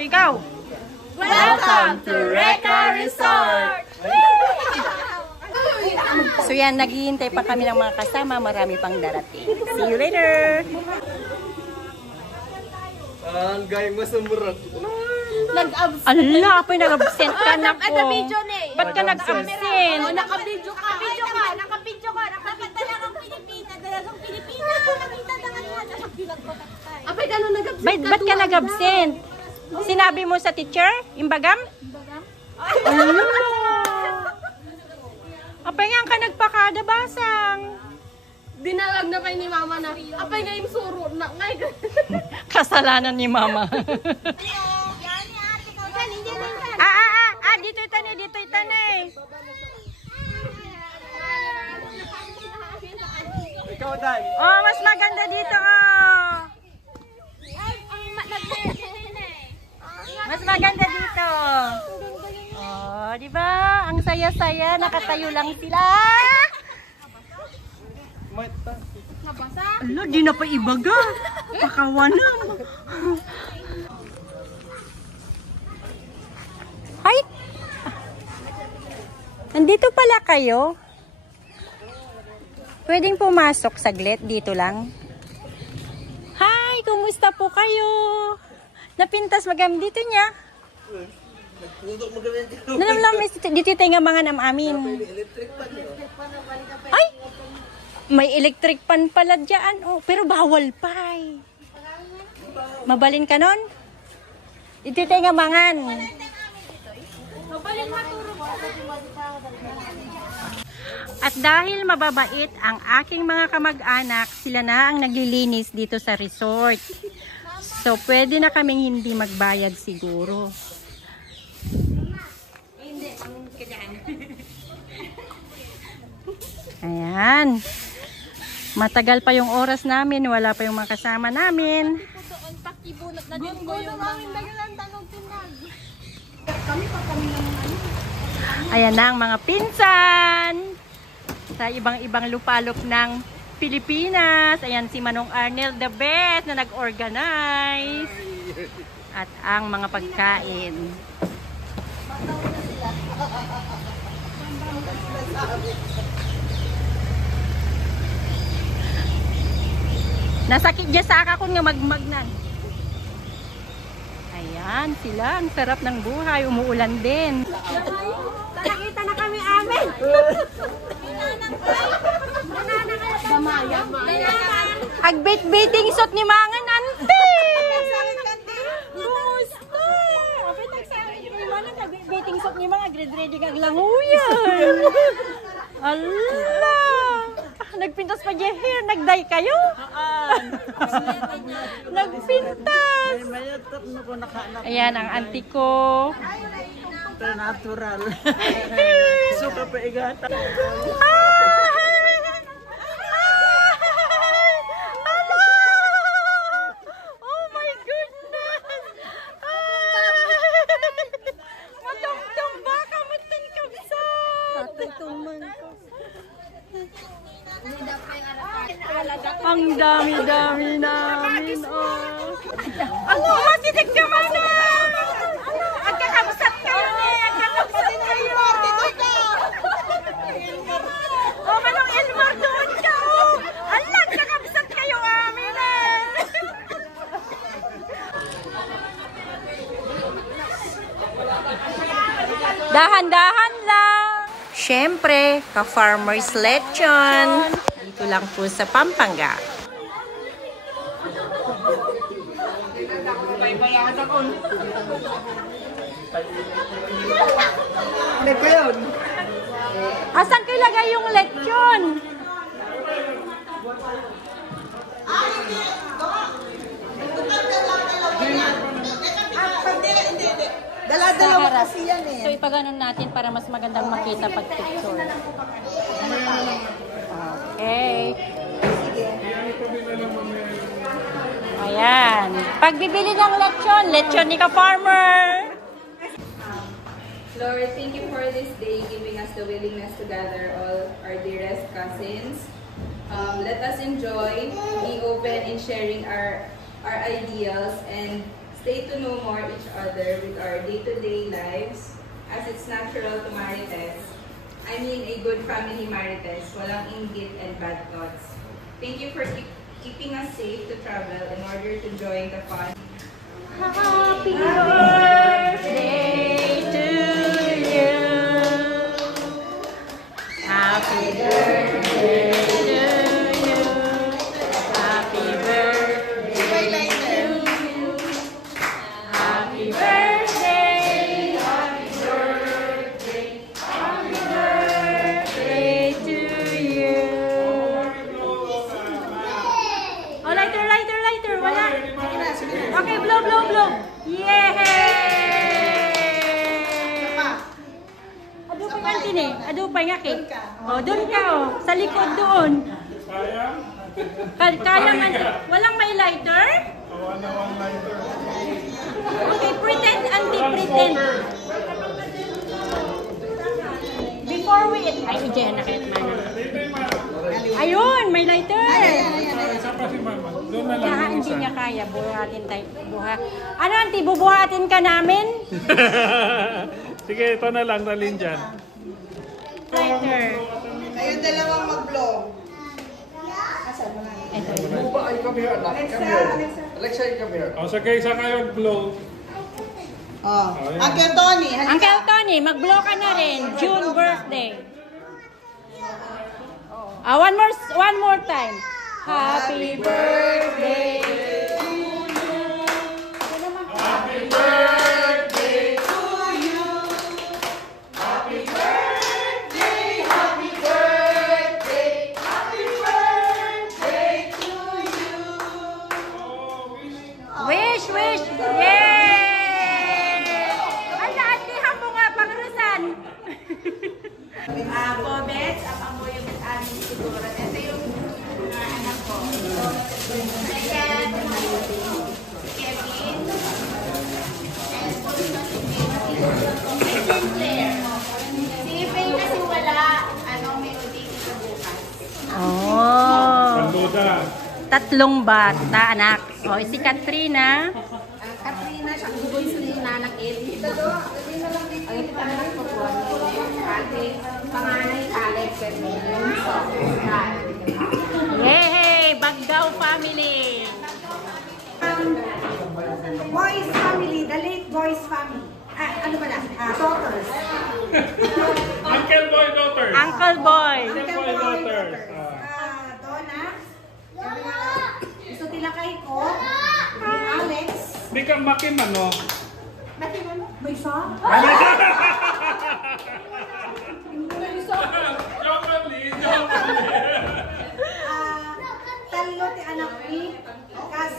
3, go! Welcome to Reka Resort! So yan, naghihintay pa kami ng mga kasama. Marami pang darating. See you later! Gay mo sa murat. Nag-absent. Ala, pa nag-absent ka na po. Naka-video na eh. Ba't ka nag-absent? Naka-video ka. Naka-video ka. Dapat dalagang Pilipina. Dalagang Pilipina. Nakita na nga yan. Nasa-vlog ko. Apay, gano'n nag-absent? Ba't ka nag-absent? Sinabi mo sa teacher? Imbagam? Ala! Apay nga ka nagpakada basang. Dinalag na pa ni mama na. Apay nga yung suro na. Kasalanan ni mama. Dito itanay, dito itanay. Ikaw, Dan. Oh, mas maganda dito, oh. Mas maganda dito. Oh, di ba? Ang saya-saya, nakatayo lang sila. Ala, di na pa ibaga. Pakawanan. Hi! Nandito pala kayo? Pwedeng pumasok saglit dito lang? Hi! Kumusta po kayo? Napintas magam dito niya? Nalamlam dito tayo nga mga amin. Ay! May electric pan pala dyan. Oh, pero bawal pa eh. Mabalin ka nun? Dito tayo nga mangan. At dahil mababait ang aking mga kamag-anak, sila na ang naglilinis dito sa resort. So, pwede na kaming hindi magbayad siguro. Ayan. Matagal pa yung oras namin, wala pa yung mga kasama namin. Ayan na ang mga pinsan sa ibang-ibang lupalop ng Pilipinas. Ayan si Manong Arnel the best na nag-organize. At ang mga pagkain. Nasakit dyan sa akakon nga magmagnan. Ayan sila, ang sarap ng buhay, umuulan din. Nakita na kami amin. Agbait-baiting sot ni mga nante. Kumusta? Agbait-baiting sot ni mga grade-ready kag languyan. Allah! Nagpintas pa dyan hair, nagday kayo? Nagpintas. Ayan ang auntie ko. Natural. Suka pa igata. Oh my goodness! Matong-tong baka matingkabsat! Ang dami-dami namin. Oh. Ano? Masitig ka man na! Ang kakabsat kayo eh! Ang kakabsat kayo! Oh, manong Elmar doon ka! Oh! Alam, kakabsat kayo amin eh! Dahan-dahan lang! Siyempre, ka-farmer's lechon. Dito lang po sa Pampanga. Ano ba yun? Asan kayo lagay yung lechon? Dala-dalawa kasi yan eh. So ipaganon natin para mas magandang makita pag picture. Okay. Ayan. Pagbibili ng lechon, lechon ni ka-farmer. Lord, thank you for this day, giving us the willingness to gather all our dearest cousins. Let us enjoy, be open in sharing our ideals, and stay to know more each other with our day-to-day lives as it's natural to marites. I mean a good family marites, walang inggit and bad thoughts. Thank you for keeping us safe to travel in order to join the fun. Happy birthday to you. Happy birthday to you. Happy birthday to you. Happy birthday. Happy birthday. Happy birthday to you. Oh, lighter, lighter, lighter. Wala. Okay, blow, blow, blow. Yay! Ado pa yung tini. Ado pa nga kay. Oh, doon ka oh. Sa likod doon. Kaya nga. Walang may lighter? Okay, pretend, auntie, pretend. Before we eat. Ay, ije, nakit man. Ayun, may lighter. Isa pa si Mama. Doon na lang Kaya yung hindi isa. niya kaya, buhatin tayo. Ano, auntie, bubuhatin ka namin? Sige, ito na lang dalhin dyan. Lighter. Kayong dalawang mag-blow. Ito. Buba, ay come here, anak. Come here. Alexa, come here. O, sa kaysa kayo blow. Oh. Ayan. Uncle Tony, halika. Uncle Tony, mag-blow ka na rin. June birthday. One more time. Happy birthday. Happy birthday to you. Happy birthday, happy birthday, happy birthday to you. Wish, wish. Yay! Ala, atihan mo nga, pangrusan. Bobets, ang mo yung amin siguro. Ito yung mga anak ko. Second, Kevin. And Sinclair. Si Faye kasi wala, may audition sa bukas. Oh. Panduda. Tatlong bata, anak. O, si Katrina. Katrina, siya gugoy sa nanang Eddie. Ito do, ang ito naman po po. Ate, panganay Alex, Kevin. Yay! Bagdaw family. Boys family, the late boys family. Ano pala? Daughters. Uncle Boy Daughters. Uncle Boy. Uncle Boy Daughters. Donna. Gusto tila kay ko. Alex. Di ka makim ano? May isa? Joke only, joke only. Talo ti anak ni. Kas,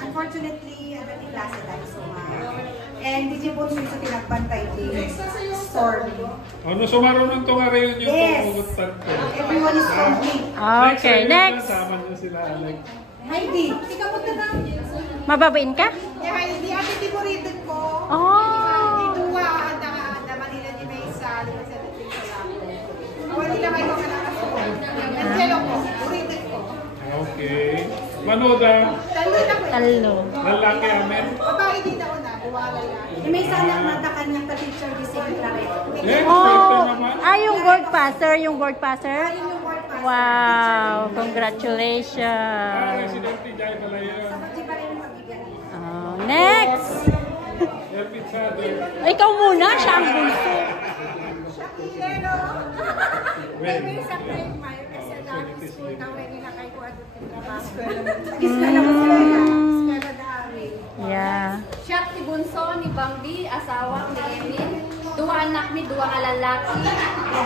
unfortunately, ano ni klase tayo suma. And di po siya sa tinagbantay di Stormy. Ano, sumarunong to nga rin yung Yes. tumugutan ko. Everyone is complete. Okay, next. Sama niyo sila, Alex. Heidi, ikaw mo na. Mababain ka? Yeah, Heidi, ate tiburitin ko. Oh. Dua, anda Manila ni Mesa, di sa natin sa labo. Wala nila kayo ka na ako. Angelo ko, buritin ko. Okay. Manoda, Talo na ko. Talo. lalaki amin. Babae din ako na, buwala yan. May sana nata kanyang ka-teacher di secretary. Next, Oh. birthday naman. Yung board passer, yung board passer. Ayun yung word pass. Wow, Ah, congratulations. Residente Jai pala yun. Di pa rin magiging. Oh, next. Air Pizzado. Ikaw muna, siya ang bunso. Shakilero. Well, May sa Craig Meyer kasi dami school na when nila kay ko adult yung trabaho. Iskala mo sila. Iskala dami. Yeah. Siya si Bunso ni Bangdi, asawa ni Emin. Dua anak ni, dua nga lalaki.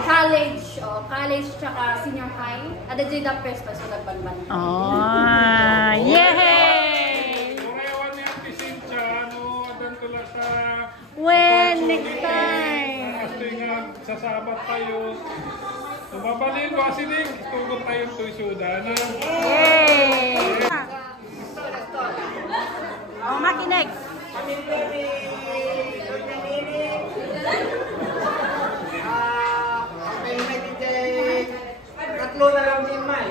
College tsaka senior high. Ada jay da pes pa sa nagbanban. Oh, yay! kung ewan ni Ate Cynthia, ano, adan ko lang sa... When next time? Kasi nga, sa Sabat tayo. Tumabalin ko, kasi din, tungkol tayong tuisuda na. Yay! Oh, Maki next. Tatlo na lang din, May.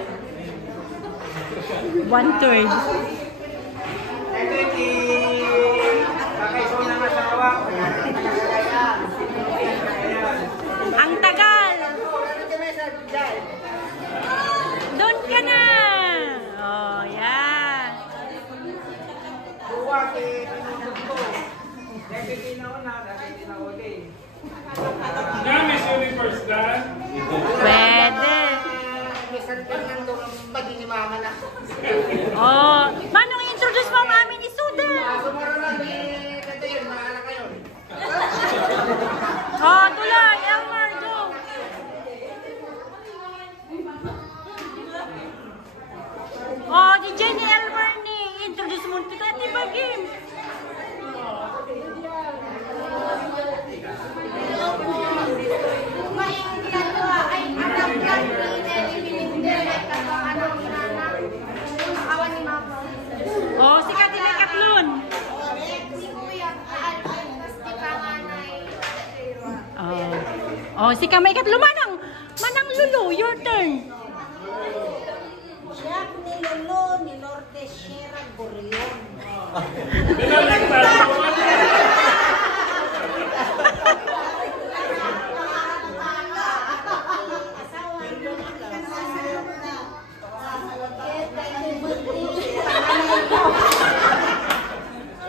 1/3. Thank you. Oh, si Kamay Katlo, Manang Lulu, your turn. Siya ni Lolo, ni Lourdes Sierra Gorion.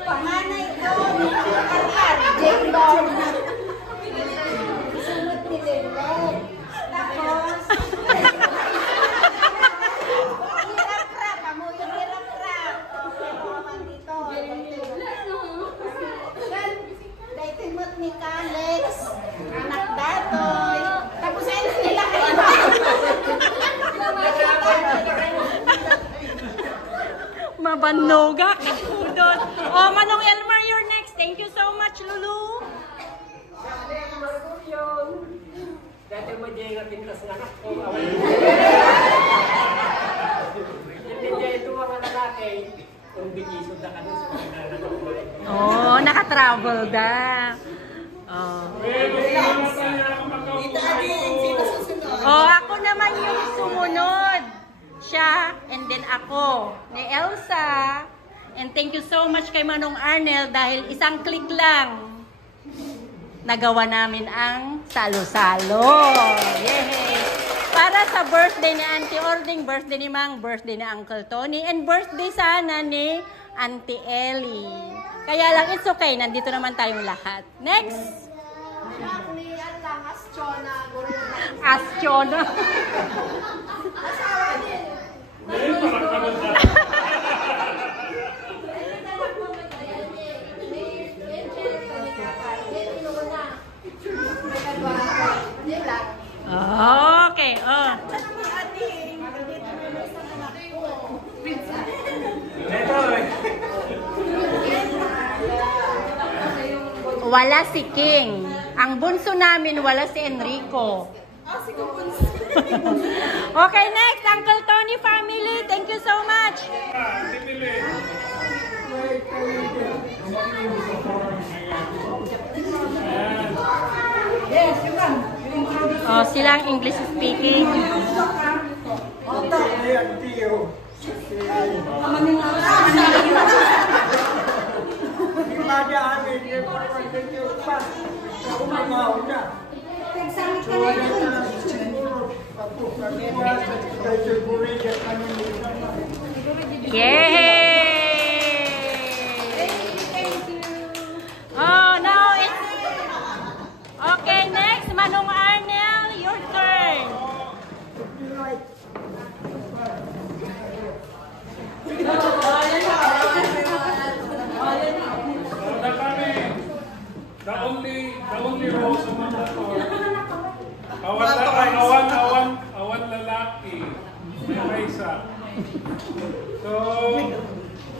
Panganay ko, J-Lord. Sumot ni Lolo. Tapos, hirap-rap. Amo yung hirap-rap. Pero man dito. Daitimot ni Kalex. Anak datoy. Tapos ayun nila kayo. Mabanoga, katudot. Oh, Manong Elmer, you're next. Thank you so much, Lulu. Dati mo dyan ang pintas na ako. Hindi dyan ito ang lalaki. Kung binisod na kami sa mga Oh, naka-travel da. Oh. Oh, ako naman yung sumunod. Siya, and then ako, ni Elsa. And thank you so much kay Manong Arnel dahil isang click lang nagawa namin ang salo-salo. Yay! Para sa birthday ni Auntie Ording, birthday ni Mang, birthday ni Uncle Tony, and birthday sana ni Auntie Ellie. Kaya lang, it's okay. Nandito naman tayong lahat. Next! Aschona. Okay, oh. Wala si King. Ang bunso namin, wala si Enrico. Okay, next, Uncle Tony family. Thank you so much. Oh, silang English speaking. Yay! Oh, now it's okay. Next, Manong Arnel, your turn. The only rose of Mandator. Awan lalaki. May isa. So,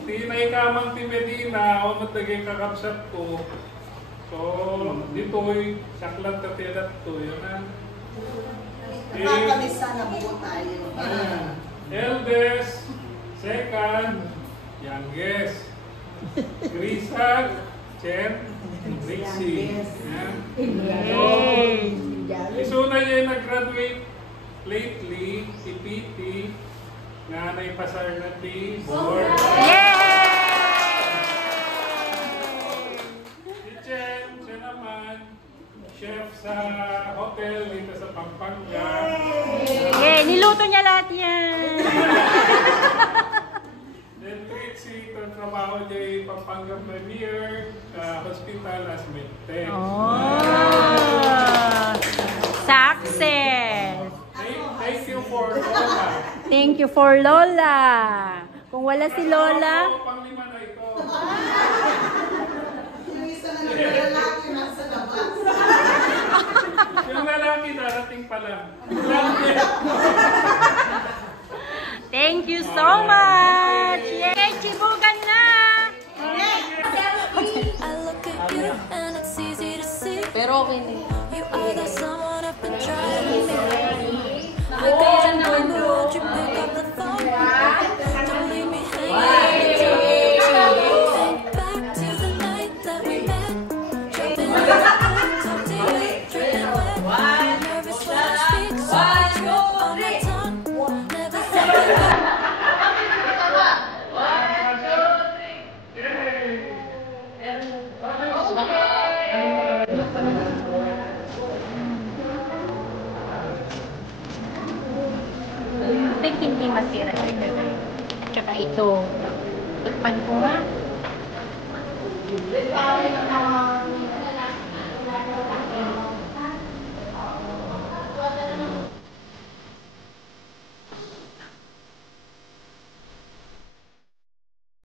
tinay kamang ti Medina, o matagay kakapsat ko. So, dito'y saklat ka tiyadat to. Yan na. Nakakamisa na buo tayo. Eldest, second, youngest. Grisan, Chen, Rixie. Isuna niya nag-graduate lately, si Piti, nga naipasar na ti board. Si Chen naman, chef sa hotel dito sa Pampanga. Niluto niya lahat yan. Then Trixie, trabaho niya yung Pampanga Premier Hospital as medtech. Oh, success! Thank you for Lola. Thank you for Lola. Kung wala si Lola, Panglima na ito. Yung isa na lalaki nasa labas. Yung lalaki darating pa lang. thank you so much! Yay! Chibugan na! Pero okay na. You are the someone I've been trying to marry. I can't remember what you pick up the phone. Don't leave me hanging. Think back to the night that we met. Jumping in the talk to you, dripping wet. Think hindi masira ito. Tsaka ito. Tikpan ko nga.